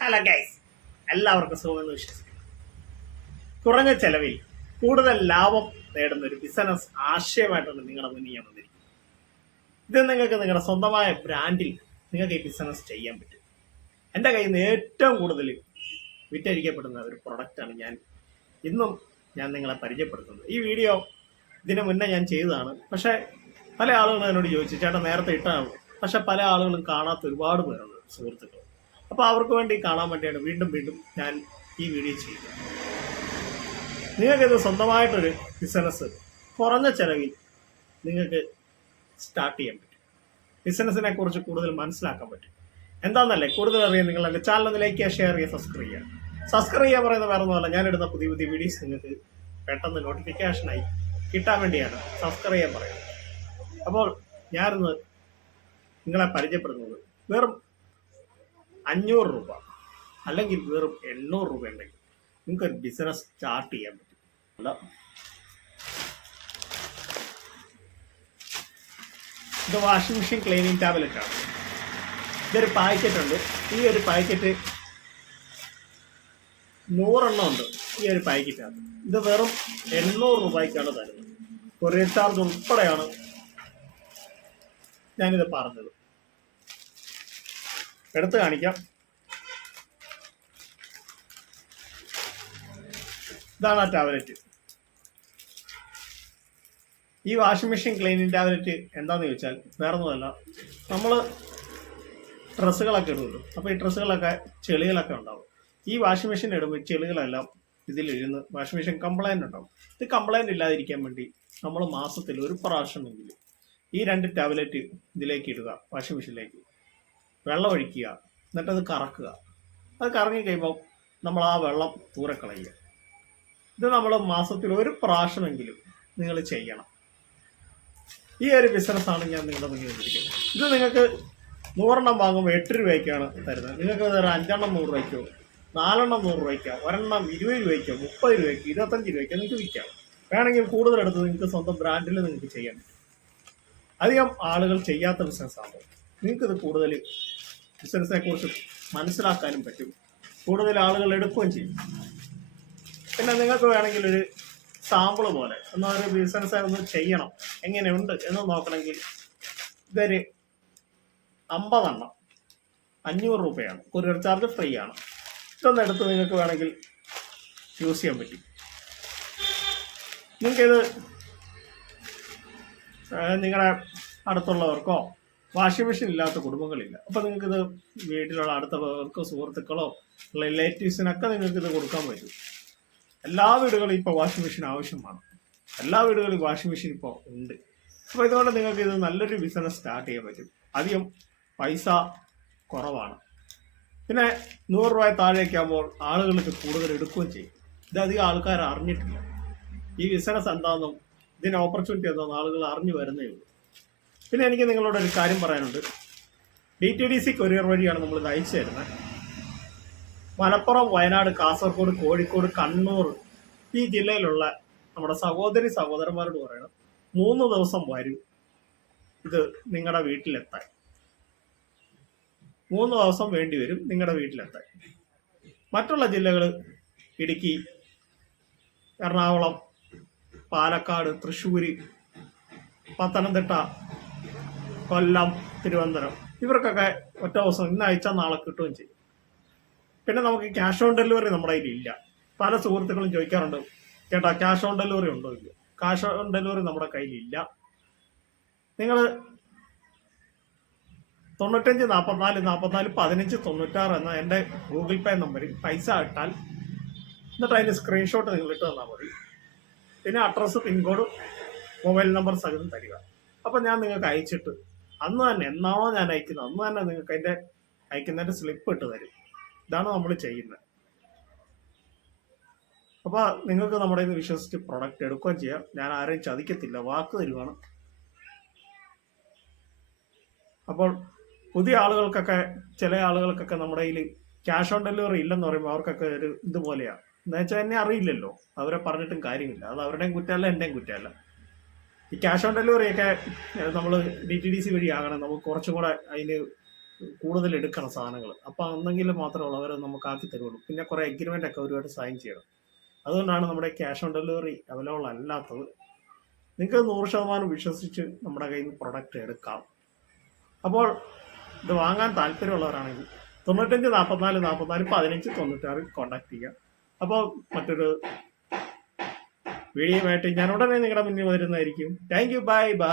Hello guys എല്ലാവർക്കും സുഖമെന്ന് വിശ്വസിക്കുന്നു. കുറഞ്ഞ ചെലവിൽ കൂടുതൽ ലാഭം നേടുന്ന ഒരു ബിസിനസ് ആശയമായിട്ടാണ് നിങ്ങളുടെ മുന്നിൽ ഞാൻ വന്നിരിക്കുന്നത്. ഇത് നിങ്ങൾക്ക് നിങ്ങളുടെ സ്വന്തമായ ബ്രാൻഡിൽ നിങ്ങൾക്ക് ഈ ബിസിനസ് ചെയ്യാൻ പറ്റും. എന്റെ കയ്യിൽ നിന്ന് ഏറ്റവും കൂടുതൽ വിറ്റഴിക്കപ്പെടുന്ന ഒരു പ്രൊഡക്റ്റാണ് ഞാൻ. ഇന്നും ഞാൻ നിങ്ങളെ പരിചയപ്പെടുത്തുന്നത് ഈ വീഡിയോ ഇതിനു മുന്നേ ഞാൻ ചെയ്തതാണ്. പക്ഷേ പല ആളുകളും എന്നോട് ചോദിച്ചു ചേട്ടാ നേരത്തെ ഇട്ടാണ് പക്ഷെ പല ആളുകളും കാണാത്ത ഒരുപാട് പേരുണ്ട് സുഹൃത്തുക്കൾ. അപ്പോൾ അവർക്ക് വേണ്ടി കാണാൻ വേണ്ടിയാണ് വീണ്ടും വീണ്ടും ഞാൻ ഈ വീഡിയോ ചെയ്യുന്നത്. നിങ്ങൾക്കിത് സ്വന്തമായിട്ടൊരു ബിസിനസ് കുറഞ്ഞ ചെലവിൽ നിങ്ങൾക്ക് സ്റ്റാർട്ട് ചെയ്യാൻ പറ്റും. ബിസിനസ്സിനെ കുറിച്ച് കൂടുതൽ മനസ്സിലാക്കാൻ പറ്റും. എന്താണെന്നല്ലേ കൂടുതൽ അറിയാൻ എന്റെ ചാനൽ ലൈക്ക് ചെയ്യുക ഷെയർ ചെയ്യുക സബ്സ്ക്രൈബ് ചെയ്യുക. സബ്സ്ക്രൈബ് ചെയ്യാൻ പറയുന്ന വേറെ ഒന്നുമല്ല ഞാൻ ഇടുന്ന പുതിയ പുതിയ വീഡിയോസ് നിങ്ങൾക്ക് പെട്ടെന്ന് നോട്ടിഫിക്കേഷനായി കിട്ടാൻ വേണ്ടിയാണ് സബ്സ്ക്രൈബ് ചെയ്യാൻ പറയുന്നത്. അപ്പോൾ ഞാനിന്ന് നിങ്ങളെ പരിചയപ്പെടുന്നത് വെറും അഞ്ഞൂറ് രൂപ. അല്ലെങ്കിൽ വെറും എണ്ണൂറ് രൂപ ഉണ്ടെങ്കിൽ നിങ്ങൾക്ക് ഒരു ബിസിനസ് സ്റ്റാർട്ട് ചെയ്യാൻ പറ്റും. അല്ല. ഇത് വാഷിംഗ് മെഷീൻ ക്ലീനിങ് ടാബ്ലറ്റ് ആണ്. ഇതൊരു പാക്കറ്റ് ഉണ്ട്. ഈ ഒരു പാക്കറ്റ് നൂറെണ്ണം ഉണ്ട്. ഈ ഒരു പാക്കറ്റിനകത്ത് ഇത് വെറും എണ്ണൂറ് രൂപയ്ക്കാണ് തരുന്നത്. കൊറിയർ ചാർജ് ഉൾപ്പെടെയാണ് ഞാനിത് പറഞ്ഞത്. എടുത്ത് കാണിക്കാം. ഇതാണ് ആ ടാബ്ലറ്റ്. ഈ വാഷിംഗ് മെഷീൻ ക്ലീനിങ് ടാബ്ലറ്റ് എന്താന്ന് ചോദിച്ചാൽ വേറൊന്നുമല്ല. നമ്മൾ ഡ്രസ്സുകളൊക്കെ ഇടുമല്ലോ. അപ്പോൾ ഈ ഡ്രസ്സുകളൊക്കെ ചെളികളൊക്കെ ഉണ്ടാവും. ഈ വാഷിംഗ് മെഷീൻ ഇടുമ്പോൾ ചെളികളെല്ലാം ഇതിലിരുന്ന് വാഷിംഗ് മെഷീൻ കംപ്ലയിന്റ് ഉണ്ടാവും. ഇത് കംപ്ലയിന്റ് ഇല്ലാതിരിക്കാൻ വേണ്ടി നമ്മൾ മാസത്തിൽ ഒരു പ്രാവശ്യമെങ്കിലും ഈ രണ്ട് ടാബ്ലറ്റ് ഇതിലേക്ക് ഇടുക വാഷിംഗ് മെഷീനിലേക്ക്. വെള്ളം ഒഴിക്കുക എന്നിട്ട് അത് കറക്കുക. അത് കറങ്ങി കഴിയുമ്പോൾ നമ്മൾ ആ വെള്ളം ദൂരെ കളയുക. ഇത് നമ്മൾ മാസത്തിൽ ഒരു പ്രാവശ്യമെങ്കിലും നിങ്ങൾ ചെയ്യണം. ഈ ഒരു ബിസിനസ്സാണ് ഞാൻ നിങ്ങളുടെ മുന്നിൽ വെച്ചിരിക്കുന്നത്. ഇത് നിങ്ങൾക്ക് നൂറെണ്ണം വാങ്ങുമ്പോൾ എട്ട് രൂപയ്ക്കാണ് തരുന്നത്. നിങ്ങൾക്ക് വേറെ അഞ്ചെണ്ണം നൂറ് രൂപയ്ക്കോ നാലെണ്ണം നൂറ് രൂപയ്ക്കോ ഒരെണ്ണം ഇരുപത് രൂപയ്ക്കോ മുപ്പത് രൂപയ്ക്കോ ഇരുപത്തഞ്ച് രൂപയ്ക്കോ നിങ്ങൾക്ക് വിൽക്കാം. വേണമെങ്കിൽ കൂടുതൽ എടുത്ത് നിങ്ങൾക്ക് സ്വന്തം ബ്രാൻഡിൽ നിങ്ങൾക്ക് ചെയ്യാൻ അധികം ആളുകൾ ചെയ്യാത്ത ബിസിനസ്സാണ്. നിങ്ങൾക്കിത് കൂടുതൽ ബിസിനസ്സിനെ കുറിച്ച് മനസ്സിലാക്കാനും പറ്റും. കൂടുതൽ ആളുകൾ എടുക്കുകയും ചെയ്യും. പിന്നെ നിങ്ങൾക്ക് വേണമെങ്കിൽ ഒരു സാമ്പിൾ പോലെ എന്നാൽ ഒരു ബിസിനസ് ഒന്ന് ചെയ്യണം. എങ്ങനെയുണ്ട് എന്ന് നോക്കണമെങ്കിൽ ഇതൊരു അമ്പതെണ്ണം. അഞ്ഞൂറ് രൂപയാണ്. കൊറിയർ ചാർജ് ഫ്രീ ആണ്. ഇതൊന്ന് എടുത്ത് നിങ്ങൾക്ക് വേണമെങ്കിൽ യൂസ് ചെയ്യാൻ പറ്റും. നിങ്ങൾക്കിത് നിങ്ങളുടെ അടുത്തുള്ളവർക്കോ വാഷിംഗ് മെഷീൻ ഇല്ലാത്ത കുടുംബങ്ങളില്ല. അപ്പോൾ ഇത് വീട്ടിലുള്ള അടുത്തവർക്കോ സുഹൃത്തുക്കളോ റിലേറ്റീവ്സിനൊക്കെ നിങ്ങൾക്ക് ഇത് കൊടുക്കാൻ പറ്റും. എല്ലാ വീടുകളും ഇപ്പോൾ വാഷിംഗ് മെഷീൻ ആവശ്യമാണ്. എല്ലാ വീടുകളിലും വാഷിംഗ് മെഷീൻ ഇപ്പോൾ ഉണ്ട്. അപ്പോൾ ഇതുകൊണ്ട് നിങ്ങൾക്ക് ഇത് നല്ലൊരു ബിസിനസ് സ്റ്റാർട്ട് ചെയ്യാൻ പറ്റും. അധികം പൈസ കുറവാണ്. പിന്നെ നൂറ് രൂപ താഴേക്ക് ആകുമ്പോൾ ആളുകൾക്ക് കൂടുതൽ എടുക്കുകയും ചെയ്യും. ഇതധികം ആൾക്കാർ അറിഞ്ഞിട്ടില്ല. ഈ ബിസിനസ് എന്താണെന്നും ഇതിന് ഓപ്പർച്യൂണിറ്റി എന്താണെന്നും ആളുകൾ അറിഞ്ഞു വരുന്നേ ഉള്ളൂ. പിന്നെ എനിക്ക് നിങ്ങളോട് ഒരു കാര്യം പറയാനുണ്ട്. D T D C courier വഴിയാണ് നമ്മൾ ഇത് അയച്ചു തരുന്നത്. മലപ്പുറം വയനാട് കാസർഗോഡ് കോഴിക്കോട് കണ്ണൂർ ഈ ജില്ലയിലുള്ള നമ്മുടെ സഹോദരി സഹോദരന്മാരോട് പറയണം. മൂന്ന് ദിവസം വരും. ഇത് നിങ്ങളുടെ വീട്ടിലെത്താൻ. മൂന്ന് ദിവസം വേണ്ടി വരും നിങ്ങളുടെ വീട്ടിലെത്താൻ. മറ്റുള്ള ജില്ലകൾ ഇടുക്കി എറണാകുളം പാലക്കാട് തൃശ്ശൂർ പത്തനംതിട്ട കൊല്ലം തിരുവനന്തപുരം. ഇവർക്കൊക്കെ ഒറ്റ ദിവസം ഇന്ന് അയച്ചാൽ നാളെ കിട്ടുകയും ചെയ്യും. പിന്നെ നമുക്ക് ക്യാഷ് ഓൺ ഡെലിവറി നമ്മുടെ കയ്യിൽ ഇല്ല. പല സുഹൃത്തുക്കളും ചോദിക്കാറുണ്ട് ചേട്ടാ ക്യാഷ് ഓൺ ഡെലിവറി ഉണ്ടോ ഇല്ല ക്യാഷ് ഓൺ ഡെലിവറി നമ്മുടെ കയ്യിലില്ല നിങ്ങൾ തൊണ്ണൂറ്റഞ്ച് നാൽപ്പത്തിനാല് നാൽപ്പത്തിനാല് പതിനഞ്ച് തൊണ്ണൂറ്റാറ് എന്ന എന്റെ ഗൂഗിൾ പേ നമ്പറിൽ പൈസ ഇട്ടാൽ എന്നിട്ട് അതിന്റെ സ്ക്രീൻഷോട്ട് നിങ്ങൾ ഇട്ട് തന്നാൽ മതി. പിന്നെ അഡ്രസ്സ് പിൻകോഡ് മൊബൈൽ നമ്പർ സഹിതം തരിക. അപ്പം ഞാൻ നിങ്ങൾക്ക് അയച്ചിട്ട് അന്ന് തന്നെ എന്നാണോ ഞാൻ അയക്കുന്നത്? അന്ന് തന്നെ നിങ്ങൾക്ക് അതിന്റെ അയക്കുന്നതിന്റെ സ്ലിപ്പ് ഇട്ട് തരും. ഇതാണ് നമ്മൾ ചെയ്യുന്നത്. അപ്പോൾ നിങ്ങൾക്ക് നമ്മുടെ ഇത് വിശ്വസിച്ച് പ്രൊഡക്റ്റ് എടുക്കുകയും ചെയ്യാം. ഞാൻ ആരെയും ചതിക്കത്തില്ല. വാക്ക് തരുവാണ്. അപ്പോൾ പുതിയ ആളുകൾക്കൊക്കെ ചില ആളുകൾക്കൊക്കെ നമ്മുടെ കയ്യിൽ ക്യാഷ് ഓൺ ഡെലിവറി ഇല്ലെന്ന് പറയുമ്പോൾ അവർക്കൊക്കെ ഒരു ഇതുപോലെയാണ് എന്ന് വെച്ചാൽ എന്നെ അറിയില്ലല്ലോ. അവരെ പറഞ്ഞിട്ടും കാര്യമില്ല. അത് അവരുടെയും കുറ്റമല്ല എന്റെയും കുറ്റമല്ല. ഈ ക്യാഷ് ഓൺ ഡെലിവറി ഒക്കെ നമ്മൾ ഡി ടി ഡി സി വഴി ആകണം. നമുക്ക് കുറച്ചും കൂടെ അതിന് കൂടുതൽ എടുക്കണം സാധനങ്ങൾ അപ്പോൾ അന്നെങ്കിൽ മാത്രമേ അവർ നമുക്ക് ആക്കി തരുള്ളൂ. പിന്നെ കുറേ എഗ്രിമെന്റ് ഒക്കെ ഒരുപാട് സൈൻ ചെയ്യണം. അതുകൊണ്ടാണ് നമ്മുടെ ക്യാഷ് ഓൺ ഡെലിവറി അവൈലബിൾ അല്ലാത്തത്. നിങ്ങൾക്ക് നൂറ് ശതമാനം വിശ്വസിച്ച് നമ്മുടെ കയ്യിൽ നിന്ന് പ്രൊഡക്റ്റ് എടുക്കാം. അപ്പോൾ ഇത് വാങ്ങാൻ താല്പര്യമുള്ളവരാണെങ്കിൽ തൊണ്ണൂറ്റഞ്ച് നാൽപ്പത്തിനാല് നാൽപ്പത്തിനാല് പതിനഞ്ച് തൊണ്ണൂറ്റാറ് കോൺടാക്ട് ചെയ്യുക അപ്പോൾ മറ്റൊരു വീഡിയോയുമായിട്ട് ഞാൻ ഉടനെ നിങ്ങളുടെ മുന്നിൽ വരുന്നതായിരിക്കും. Thank you bye bye